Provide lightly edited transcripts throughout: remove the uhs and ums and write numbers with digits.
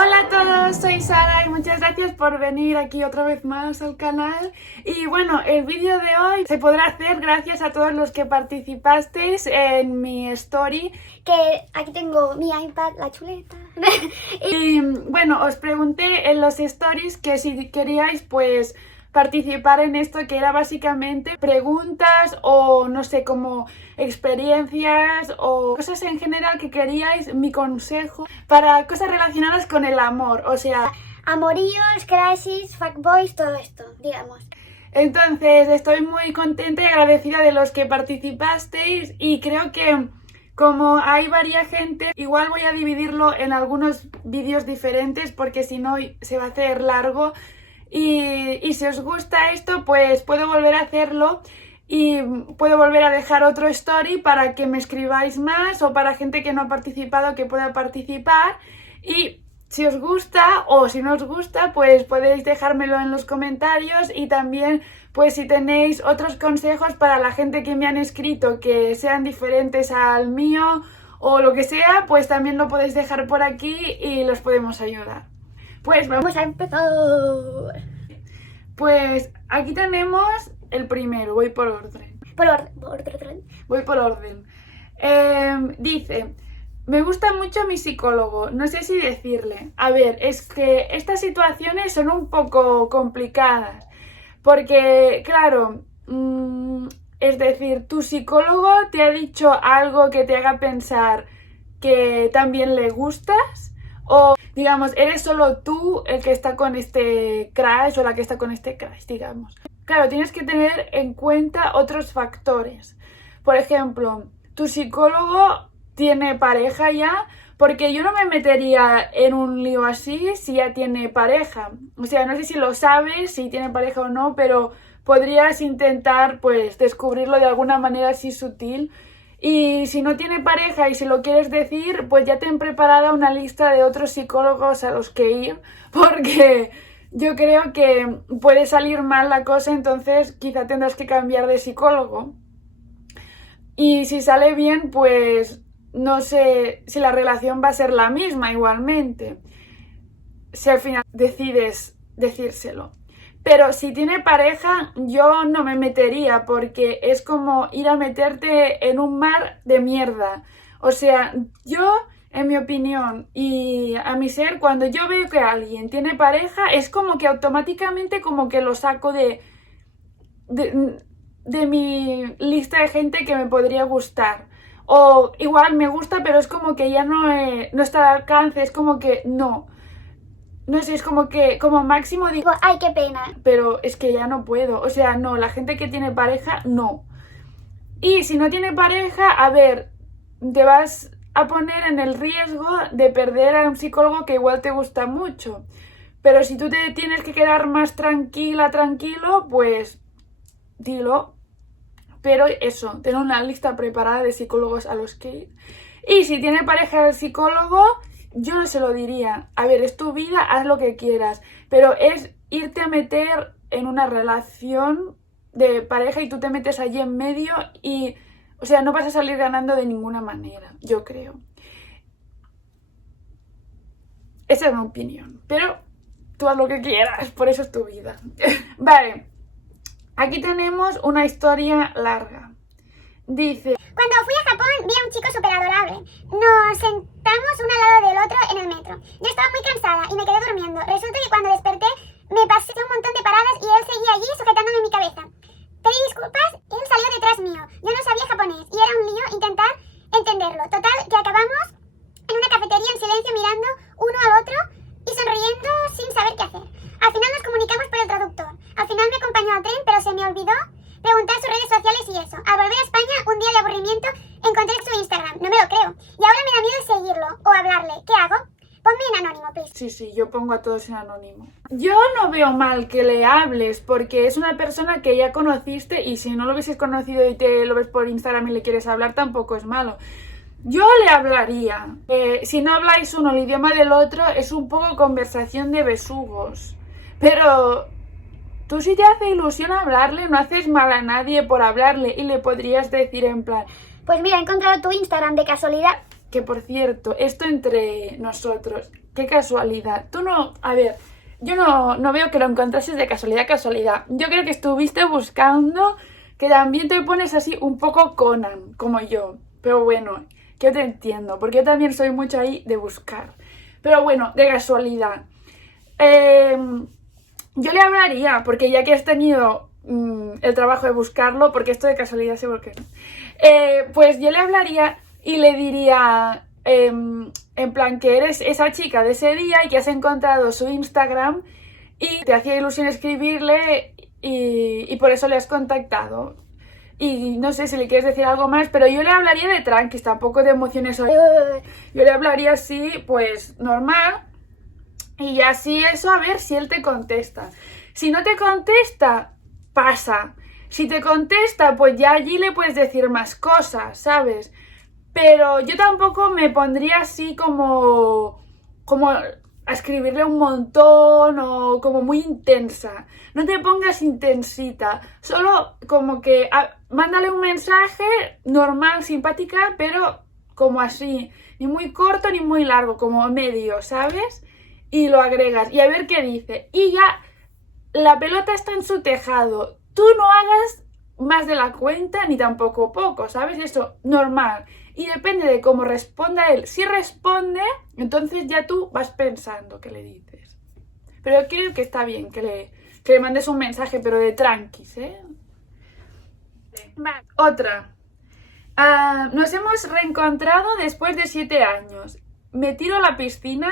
Hola a todos, soy Sara y muchas gracias por venir aquí otra vez más al canal. Y bueno, el vídeo de hoy se podrá hacer gracias a todos los que participasteis en mi story. Que aquí tengo mi iPad, la chuleta. Y bueno, os pregunté en los stories que si queríais pues participar en esto, que era básicamente preguntas o no sé, como experiencias o cosas en general que queríais mi consejo para cosas relacionadas con el amor, o sea, Amoríos, crushes, fuckboys, todo esto, digamos. entonces estoy muy contenta y agradecida de los que participasteis y creo que como hay varias gente, igual voy a dividirlo en algunos vídeos diferentes porque si no se va a hacer largo. Y si os gusta esto, pues puedo volver a hacerlo y puedo volver a dejar otro story para que me escribáis más o para gente que no ha participado que pueda participar. Y si os gusta o si no os gusta, pues podéis dejármelo en los comentarios y también pues si tenéis otros consejos para la gente que me han escrito que sean diferentes al mío o lo que sea, pues también lo podéis dejar por aquí y los podemos ayudar. Pues vamos a empezar. Pues aquí tenemos el primero, voy por orden. Voy por orden. Dice, me gusta mucho mi psicólogo, no sé si decirle. A ver, es que estas situaciones son un poco complicadas. Porque, claro, es decir, tu psicólogo te ha dicho algo que te haga pensar que también le gustas. O, digamos, eres solo tú el que está con este crush o la que está con este crush, digamos. Claro, tienes que tener en cuenta otros factores. Por ejemplo, tu psicólogo tiene pareja ya, porque yo no me metería en un lío así si ya tiene pareja. O sea, no sé si lo sabes, si tiene pareja o no, pero podrías intentar, pues, descubrirlo de alguna manera así sutil. Y si no tiene pareja y si lo quieres decir, pues ya ten preparada una lista de otros psicólogos a los que ir, porque yo creo que puede salir mal la cosa, entonces quizá tendrás que cambiar de psicólogo. Y si sale bien, pues no sé si la relación va a ser la misma igualmente, si al final decides decírselo. Pero si tiene pareja, yo no me metería porque es como ir a meterte en un mar de mierda. O sea, yo, en mi opinión y a mi ser, cuando yo veo que alguien tiene pareja, es como que automáticamente como que lo saco de mi lista de gente que me podría gustar. O igual me gusta, pero es como que ya no está al alcance, es como que no. No sé, es como que como máximo digo, Ay, qué pena. pero es que ya no puedo. O sea, no, la gente que tiene pareja, no. Y si no tiene pareja, a ver, te vas a poner en el riesgo de perder a un psicólogo que igual te gusta mucho. Pero si tú te tienes que quedar más tranquila, tranquilo, pues dilo. Pero eso, tener una lista preparada de psicólogos a los que ir. Y si tiene pareja el psicólogo, yo no se lo diría. A ver, es tu vida, haz lo que quieras. Pero es irte a meter en una relación de pareja y tú te metes allí en medio y, o sea, no vas a salir ganando de ninguna manera, yo creo. Esa es mi opinión. Pero tú haz lo que quieras, por eso es tu vida. Vale, aquí tenemos una historia larga. Dice... Cuando fui a Japón vi a un chico súper adorable. Nos sentamos uno al lado del otro en el metro. Yo estaba muy cansada y me quedé durmiendo. Resulta que cuando desperté me pasé un montón de paradas y él seguía allí sujetándome mi cabeza. Pedí disculpas y él salió detrás mío. Yo no sabía japonés y era un lío intentar entenderlo. Total, que acabamos en una cafetería en silencio mirando uno al otro y sonriendo sin saber qué hacer. Al final nos comunicamos por el traductor. Al final me acompañó al tren, pero se me olvidó preguntar sus redes sociales y eso. Al volver a España, un día de aburrimiento, encontré su Instagram. No me lo creo. Y ahora me da miedo seguirlo o hablarle. ¿Qué hago? Ponme en anónimo, please. Sí, yo pongo a todos en anónimo. Yo no veo mal que le hables porque es una persona que ya conociste y si no lo hubieses conocido y te lo ves por Instagram y le quieres hablar, tampoco es malo. Yo le hablaría. Si no habláis uno el idioma del otro, es un poco conversación de besugos. Pero... tú si te hace ilusión hablarle, no haces mal a nadie por hablarle y le podrías decir en plan... Pues mira, he encontrado tu Instagram de casualidad. que por cierto, esto entre nosotros, qué casualidad. Tú no, a ver, yo no veo que lo encontrases de casualidad. Yo creo que estuviste buscando, que también te pones así un poco Conan, como yo. Pero bueno, yo te entiendo, porque yo también soy mucho ahí de buscar. Pero bueno, de casualidad. Yo le hablaría, porque ya que has tenido el trabajo de buscarlo, porque esto de casualidad sé por qué no. Pues yo le hablaría y le diría, en plan, que eres esa chica de ese día y que has encontrado su Instagram y te hacía ilusión escribirle y por eso le has contactado. Y no sé si le quieres decir algo más, pero yo le hablaría de tranquis, tampoco de emociones. Yo le hablaría así, pues normal. Y así eso, a ver si él te contesta. Si no te contesta, pasa. Si te contesta, pues ya allí le puedes decir más cosas, ¿sabes? Pero yo tampoco me pondría así como a escribirle un montón o como muy intensa. No te pongas intensita. Solo como que mándale un mensaje normal, simpática, pero como así. Ni muy corto ni muy largo, como medio, ¿sabes? Y lo agregas y a ver qué dice. Y ya la pelota está en su tejado. Tú no hagas más de la cuenta ni tampoco poco, ¿sabes? Eso, normal. Y depende de cómo responda él. Si responde, entonces ya tú vas pensando qué le dices. Pero creo que está bien que le mandes un mensaje, pero de tranquis, ¿eh? Otra. Nos hemos reencontrado después de 7 años. Me tiro a la piscina.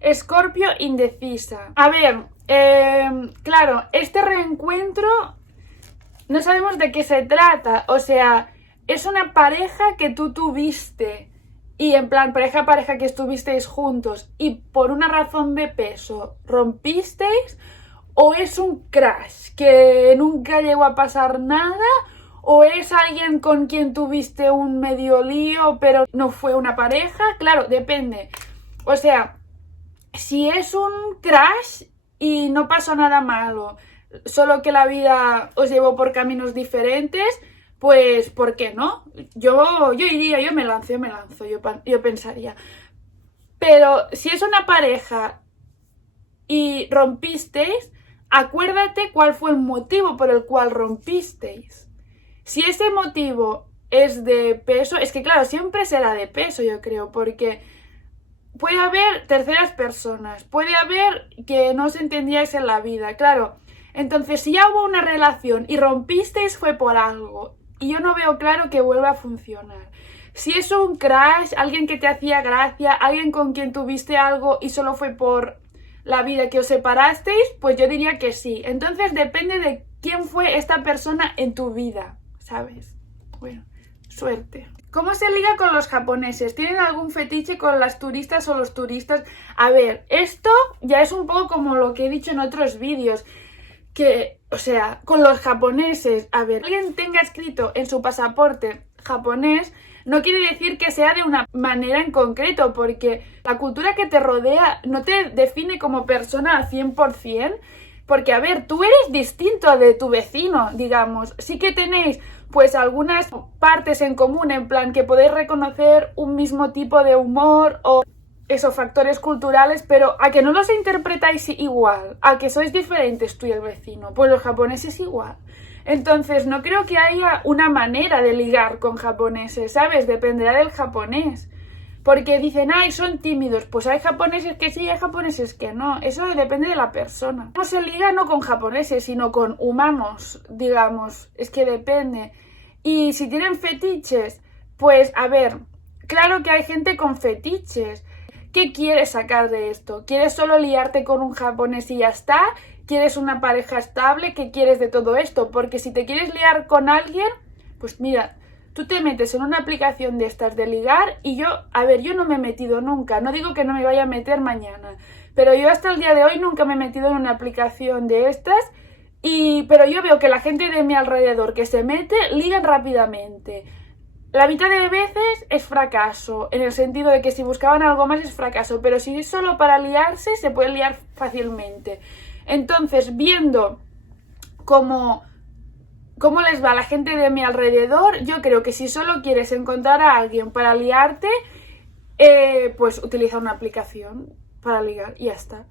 Escorpio indecisa. A ver, claro, este reencuentro no sabemos de qué se trata. O sea, es una pareja que tú tuviste y en plan pareja que estuvisteis juntos y por una razón de peso rompisteis, o es un crush que nunca llegó a pasar nada, o es alguien con quien tuviste un medio lío pero no fue una pareja. Claro, depende. O sea, si es un crush y no pasó nada malo, solo que la vida os llevó por caminos diferentes, pues ¿por qué no? Yo iría, yo me lanzo, yo pensaría. Pero si es una pareja y rompisteis, acuérdate cuál fue el motivo por el cual rompisteis. Si ese motivo es de peso, es que claro, siempre será de peso, yo creo, porque puede haber terceras personas, puede haber que no os entendíais en la vida, claro. Entonces, si ya hubo una relación y rompisteis, fue por algo. Y yo no veo claro que vuelva a funcionar. Si es un crush, alguien que te hacía gracia, alguien con quien tuviste algo y solo fue por la vida que os separasteis, pues yo diría que sí. Entonces depende de quién fue esta persona en tu vida, ¿sabes? Bueno, suerte. ¿Cómo se liga con los japoneses? ¿Tienen algún fetiche con las turistas o los turistas? A ver, esto ya es un poco como lo que he dicho en otros vídeos. Que, o sea, con los japoneses, a ver, alguien tenga escrito en su pasaporte japonés, no quiere decir que sea de una manera en concreto, porque la cultura que te rodea no te define como persona al 100%, porque, a ver, tú eres distinto de tu vecino, digamos. Sí que tenéis, pues, algunas partes en común, en plan que podéis reconocer un mismo tipo de humor o esos factores culturales, pero a que no los interpretáis igual, a que sois diferentes tú y el vecino, pues los japoneses igual. Entonces no creo que haya una manera de ligar con japoneses, ¿sabes? Dependerá del japonés. Porque dicen, ay, son tímidos. Pues hay japoneses que sí, hay japoneses que no. Eso depende de la persona. No se liga no con japoneses, sino con humanos, digamos. Es que depende. Y si tienen fetiches, pues a ver, claro que hay gente con fetiches. ¿Qué quieres sacar de esto? ¿Quieres solo liarte con un japonés y ya está? ¿Quieres una pareja estable? ¿Qué quieres de todo esto? Porque si te quieres liar con alguien, pues mira, tú te metes en una aplicación de estas de ligar y yo, a ver, yo no me he metido nunca, no digo que no me vaya a meter mañana, pero yo hasta el día de hoy nunca me he metido en una aplicación de estas, pero yo veo que la gente de mi alrededor que se mete, ligan rápidamente. La mitad de veces es fracaso, en el sentido de que si buscaban algo más es fracaso, pero si es solo para liarse, se puede liar fácilmente. Entonces, viendo cómo les va a la gente de mi alrededor, yo creo que si solo quieres encontrar a alguien para liarte, pues utiliza una aplicación para ligar y ya está.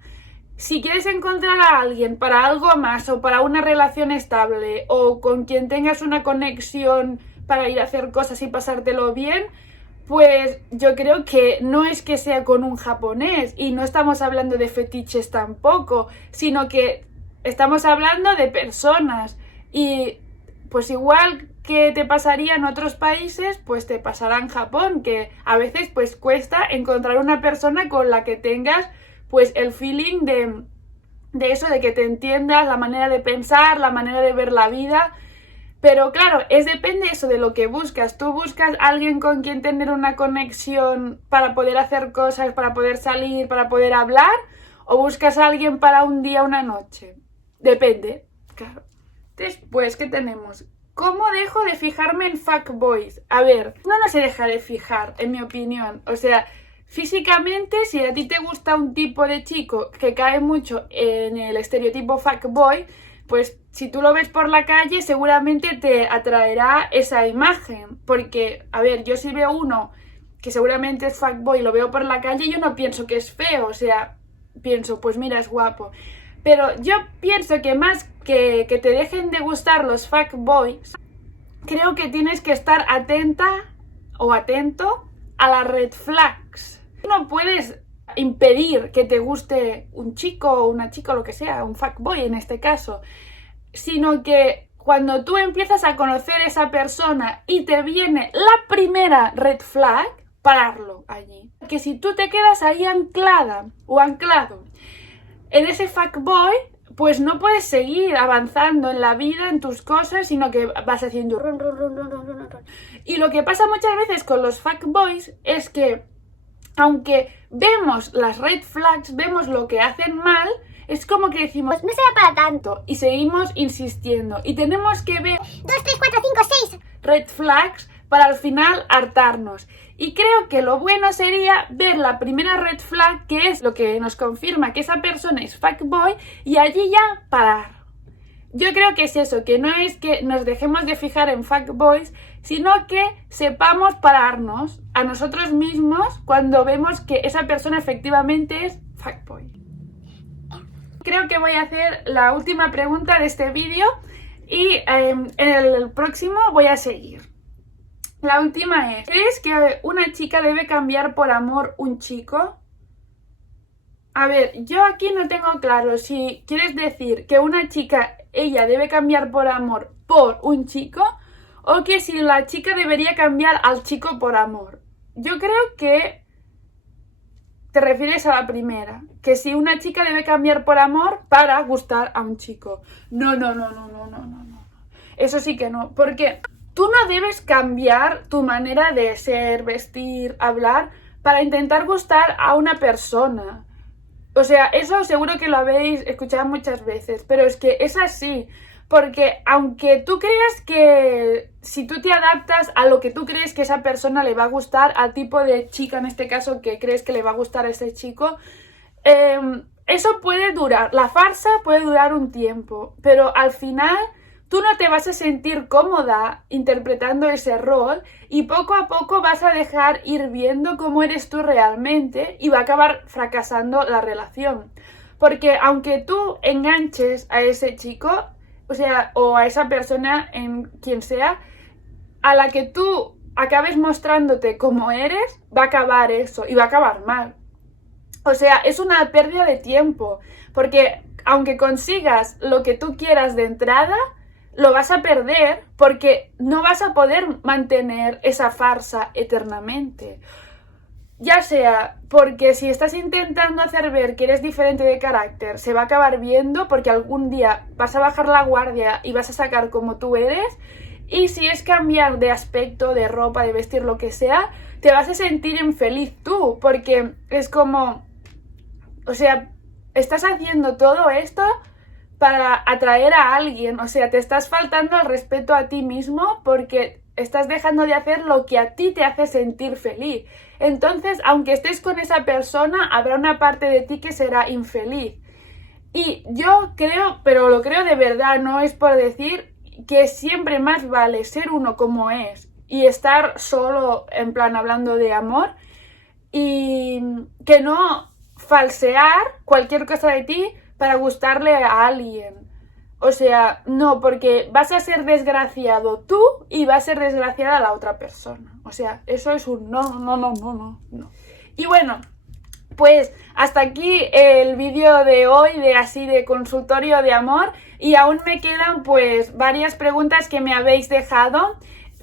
Si quieres encontrar a alguien para algo más o para una relación estable o con quien tengas una conexión para ir a hacer cosas y pasártelo bien, pues yo creo que no es que sea con un japonés y no estamos hablando de fetiches tampoco, sino que estamos hablando de personas y pues igual que te pasaría en otros países, pues te pasará en Japón, que a veces pues cuesta encontrar una persona con la que tengas pues el feeling de eso, de que te entiendas, la manera de pensar, la manera de ver la vida. Pero claro, depende eso de lo que buscas. Tú buscas a alguien con quien tener una conexión para poder hacer cosas, para poder salir, para poder hablar, o buscas a alguien para un día, una noche. Depende, claro. Después, ¿qué tenemos? ¿Cómo dejo de fijarme en fuckboys? A ver, no se deja de fijar, en mi opinión. O sea, físicamente, si a ti te gusta un tipo de chico que cae mucho en el estereotipo fuckboy, pues si tú lo ves por la calle seguramente te atraerá esa imagen. Porque, a ver, yo si veo uno que seguramente es fuckboy y lo veo por la calle, yo no pienso que es feo, o sea, pienso, pues mira, es guapo. Pero yo pienso que más que te dejen de gustar los fuckboys, creo que tienes que estar atenta o atento a las red flags. No puedes impedir que te guste un chico o una chica o lo que sea, un fuckboy en este caso, sino que cuando tú empiezas a conocer a esa persona y te viene la primera red flag, pararlo allí. Que si tú te quedas ahí anclada o anclado en ese fuckboy, pues no puedes seguir avanzando en la vida, en tus cosas, sino que vas haciendo run, run, run, run, run, run. Y lo que pasa muchas veces con los fuckboys es que aunque vemos las red flags, vemos lo que hacen mal, es como que decimos, pues no será para tanto. Y seguimos insistiendo. Y tenemos que ver 2, 3, 4, 5, 6 red flags para al final hartarnos. Y creo que lo bueno sería ver la primera red flag, que es lo que nos confirma que esa persona es fuckboy, y allí ya parar. Yo creo que es eso, que no es que nos dejemos de fijar en fuckboys, sino que sepamos pararnos a nosotros mismos cuando vemos que esa persona efectivamente es fuckboy. Creo que voy a hacer la última pregunta de este vídeo y en el próximo voy a seguir. La última es, ¿crees que una chica debe cambiar por amor un chico? A ver, yo aquí no tengo claro si quieres decir que una chica, ella debe cambiar por amor por un chico, o que si la chica debería cambiar al chico por amor. Yo creo que te refieres a la primera, que si una chica debe cambiar por amor para gustar a un chico. No. Eso sí que no, porque tú no debes cambiar tu manera de ser, vestir, hablar para intentar gustar a una persona. O sea, eso seguro que lo habéis escuchado muchas veces, pero es que es así. Porque aunque tú creas que si tú te adaptas a lo que tú crees que esa persona le va a gustar, al tipo de chica en este caso que crees que le va a gustar a ese chico, eso puede durar, la farsa puede durar un tiempo, pero al final tú no te vas a sentir cómoda interpretando ese rol y poco a poco vas a dejar ir viendo cómo eres tú realmente y va a acabar fracasando la relación. Porque aunque tú enganches a ese chico, o sea, o a esa persona, en quien sea, a la que tú acabes mostrándote como eres, va a acabar eso y va a acabar mal. O sea, es una pérdida de tiempo, porque aunque consigas lo que tú quieras de entrada, lo vas a perder porque no vas a poder mantener esa farsa eternamente. Ya sea porque si estás intentando hacer ver que eres diferente de carácter, se va a acabar viendo porque algún día vas a bajar la guardia y vas a sacar como tú eres. Y si es cambiar de aspecto, de ropa, de vestir, lo que sea, te vas a sentir infeliz tú, porque es como, o sea, estás haciendo todo esto para atraer a alguien, o sea, te estás faltando al respeto a ti mismo porque estás dejando de hacer lo que a ti te hace sentir feliz. Entonces, aunque estés con esa persona, habrá una parte de ti que será infeliz. Y yo creo, pero lo creo de verdad, no es por decir, que siempre más vale ser uno como es y estar solo, en plan hablando de amor, y que no falsear cualquier cosa de ti para gustarle a alguien. O sea, no, porque vas a ser desgraciado tú y va a ser desgraciada la otra persona. O sea, eso es un no. Y bueno, pues hasta aquí el vídeo de hoy de consultorio de amor, y aún me quedan pues varias preguntas que me habéis dejado,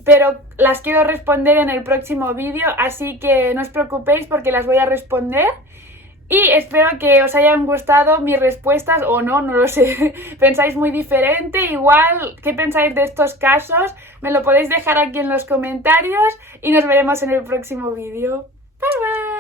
pero las quiero responder en el próximo vídeo, así que no os preocupéis porque las voy a responder. Y espero que os hayan gustado mis respuestas, o no lo sé. ¿Pensáis muy diferente? Igual, ¿qué pensáis de estos casos? Me lo podéis dejar aquí en los comentarios y nos veremos en el próximo vídeo. Bye bye.